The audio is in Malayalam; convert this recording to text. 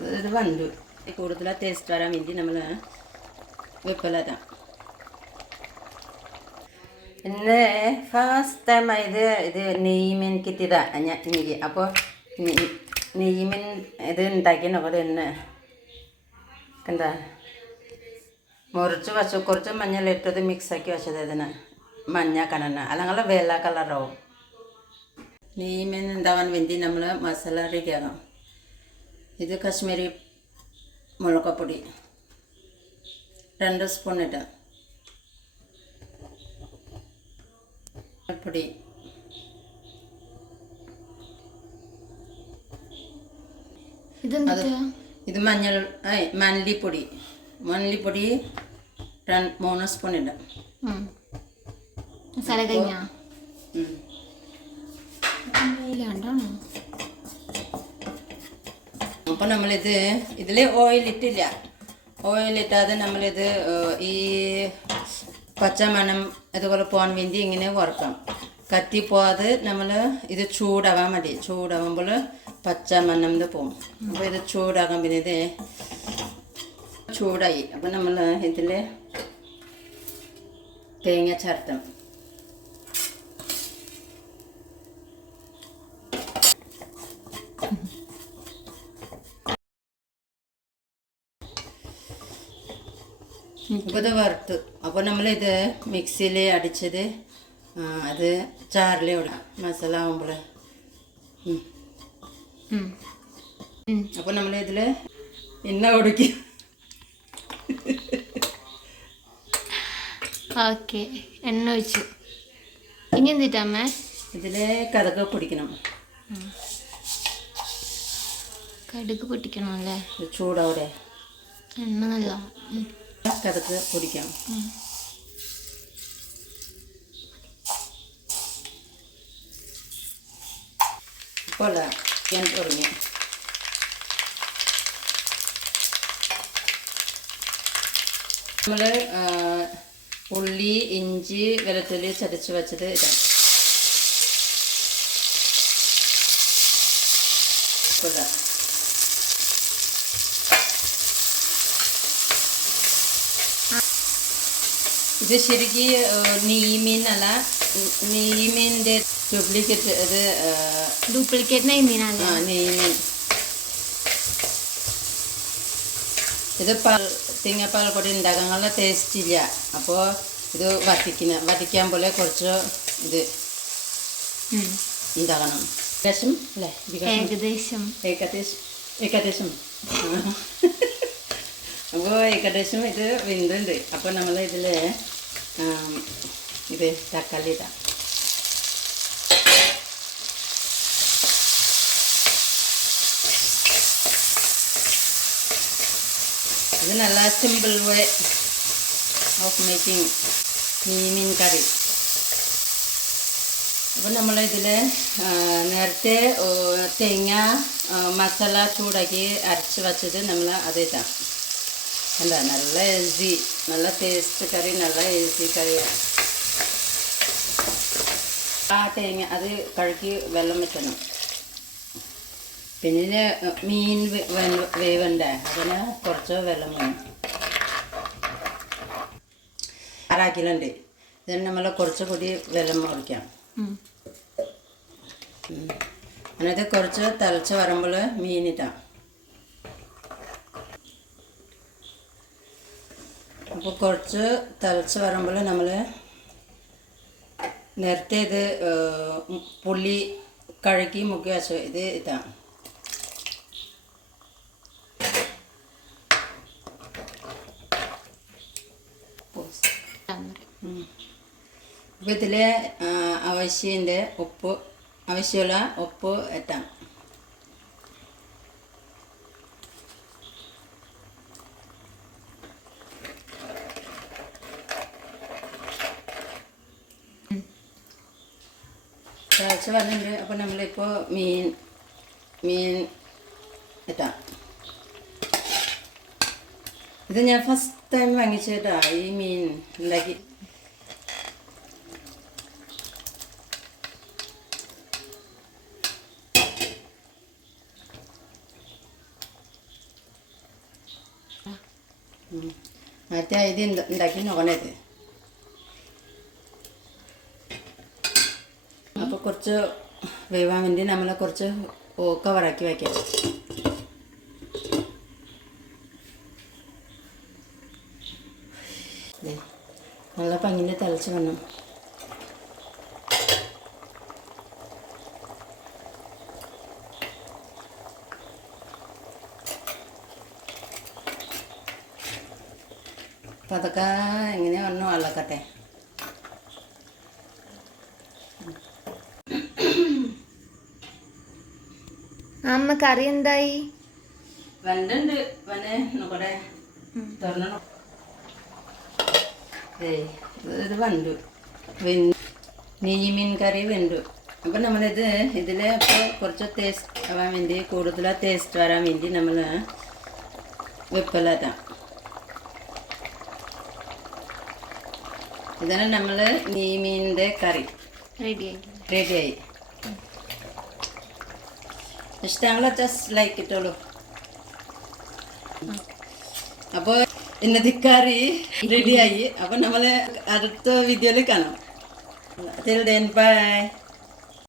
ഇത് വന്നു കൂടുതൽ ടേസ്റ്റ് വരാൻ വേണ്ടി നമ്മൾ വെപ്പലതാ ഇന്ന് ഫസ്റ്റ് ടൈം ഇത് നെയ്മീൻ കിട്ടിയതാണ് ഞാൻ എനിക്ക് അപ്പോൾ നെയ്മീൻ ഇത് ഉണ്ടാക്കി നോക്കത് എന്നെ എന്താ മുറിച്ച് വച്ചു കുറച്ച് മഞ്ഞളിട്ടത് മിക്സാക്കി വെച്ചത് ഇതിന് മഞ്ഞ കണന അല്ലെങ്കിൽ വെള്ള കളറാവും നെയ്മീൻ ഉണ്ടാവാൻ വേണ്ടി നമ്മൾ മസാല റെഡിയാകാം ഇത് കാശ്മീരി മുളകപ്പൊടി 2 സ്പൂൺ ഇടാം പൊടി ഇത് മല്ലിപ്പൊടി 3 സ്പൂൺ ഇടാം മസാല കഴിഞ്ഞ അപ്പോൾ നമ്മളിത് ഇതിൽ ഓയിലിട്ടില്ല ഓയിലിട്ടാതെ നമ്മളിത് ഈ പച്ചമണം ഇതുപോലെ പോകാൻ വേണ്ടി ഇങ്ങനെ വറുക്കാം കത്തിപ്പോവാതെ നമ്മൾ ഇത് ചൂടാവാൻ മതി ചൂടാകുമ്പോൾ പച്ചമണം പോകും അപ്പോൾ ഇത് ചൂടാകാൻ പിന്നെ ഇത് ചൂടായി അപ്പോൾ നമ്മൾ ഇതിൽ തേങ്ങ ചേർത്തും ഇപ്പോൾ ഇത് വറുത്ത് അപ്പോൾ നമ്മളിത് മിക്സിയിൽ അടിച്ചത് അത് ചാറിൽ കൊടുക്കും മസാല ആകുമ്പോൾ അപ്പോൾ നമ്മളിതിൽ എണ്ണ കൊടുക്കും ഓക്കെ എണ്ണ ഒഴിച്ചു ഇനി എന്തിട്ടാ അമ്മ ഇതിൽ കടുക് പൊടിക്കണം കടുക് പൊട്ടിക്കണം അല്ലേ ചൂടവിടെ എണ്ണ നല്ല കടുക് പൊടിക്കാം ഇപ്പോൾ ഞാൻ തുടങ്ങി നമ്മൾ ഉള്ളി ഇഞ്ചി വെളുത്തുള്ളി ചതച്ച് വെച്ചത് ഇടാം കൊള്ളാം ഇത് ശരിക്കും നെയ്മീൻ അല്ല നെയ്മീൻ്റെ ഡ്യൂപ്ലിക്കേറ്റ് ഇത് ഡ്യൂപ്ലിക്കേറ്റ് നെയ്മീനല്ല നെയ്മീൻ ഇത് തേങ്ങാപ്പാൽ പൊടി ഉണ്ടാക്കാൻ നല്ല ടേസ്റ്റ് ഇല്ല അപ്പോൾ ഇത് വറ്റിക്കാൻ പോലെ കുറച്ച് ഇത് ഉണ്ടാക്കണം ഏകദേശം അല്ലേ ഏകദേശം അപ്പോൾ ഏകദേശം ഇത് വെന്തുണ്ട് അപ്പോൾ നമ്മൾ ഇതിൽ ഇത് തക്കാളി ഇടാം ഇത് നല്ല സിമ്പിൾ വേ ഓഫ് മേക്കിംഗ് മീൻ കറി അപ്പോൾ നമ്മളിതിൽ നേരത്തെ തേങ്ങ മസാല ചൂടാക്കി അരച്ച് വച്ചത് നമ്മൾ അതിടാം അല്ല നല്ല ഈസി നല്ല ടേസ്റ്റ് കറി നല്ല ഈസി കറിയാണ് ആ തേങ്ങ അത് കഴുകി വെള്ളം വെക്കണം പിന്നെ മീൻ വേവണ്ടേ അതിന് കുറച്ച് വെള്ളം വേണം ആറാക്കിലുണ്ട് ഇതിന് നമ്മൾ കുറച്ച് കൂടി വെള്ളം ഒഴിക്കാം എന്നിട്ട് കുറച്ച് തിളച്ച് വരുമ്പോൾ മീനിട്ടാം അപ്പോൾ കുറച്ച് തിളച്ച് വരുമ്പോൾ നമ്മൾ നേരത്തെ ഇത് പുളി കഴുകി മുക്കി വെച്ചു ഇത് ഇതാണ് അപ്പോൾ ഇതിൽ ആവശ്യമുള്ള ഉപ്പ് ഇട്ടാം തിളച്ച് വന്നിട്ടുണ്ട് അപ്പോൾ നമ്മളിപ്പോൾ മീൻ ഇട്ടാം ഇത് ഞാൻ ഫസ്റ്റ് ടൈം വാങ്ങിച്ചിട്ടാ ഈ മീൻ ഉണ്ടാക്കി മറ്റേ ഇത് ഉണ്ടാക്കി നോക്കണേത്. അപ്പോൾ കുറച്ച് വേവാൻ വേണ്ടി നമ്മൾ കുറച്ച് കവറാക്കി വയ്ക്കാം. നല്ല പങ്ങിൻ്റെ തിളച്ച് വന്നു. അപ്പം അതൊക്കെ എങ്ങനെ വന്നു വെള്ളക്കട്ടെ. അമ്മ കറി എന്തായി? വെണ്ടുണ്ട് വന്നെ നോക്കട്ടെ തുറന്നു. ഇത് വെന്തു. നെയ്മീൻ കറി വെന്തു. അപ്പം നമ്മളിത് ഇതിൽ അപ്പോൾ കുറച്ച് ടേസ്റ്റ് ആവാൻ വേണ്ടി കൂടുതൽ ടേസ്റ്റ് വരാൻ വേണ്ടി നമ്മൾ വെപ്പലാട്ടാം. ഇതാണ് നമ്മൾ നെയ്മീനിൻ്റെ കറി റെഡിയായി. ഇഷ്ടങ്ങളോ ജസ്റ്റ് ലൈക്ക് ഇട്ടോളൂ. അപ്പോൾ ഇന്നത്തെ കറി റെഡിയായി. അപ്പം നമ്മൾ അടുത്ത വീഡിയോയിൽ കാണാം. Till then, bye.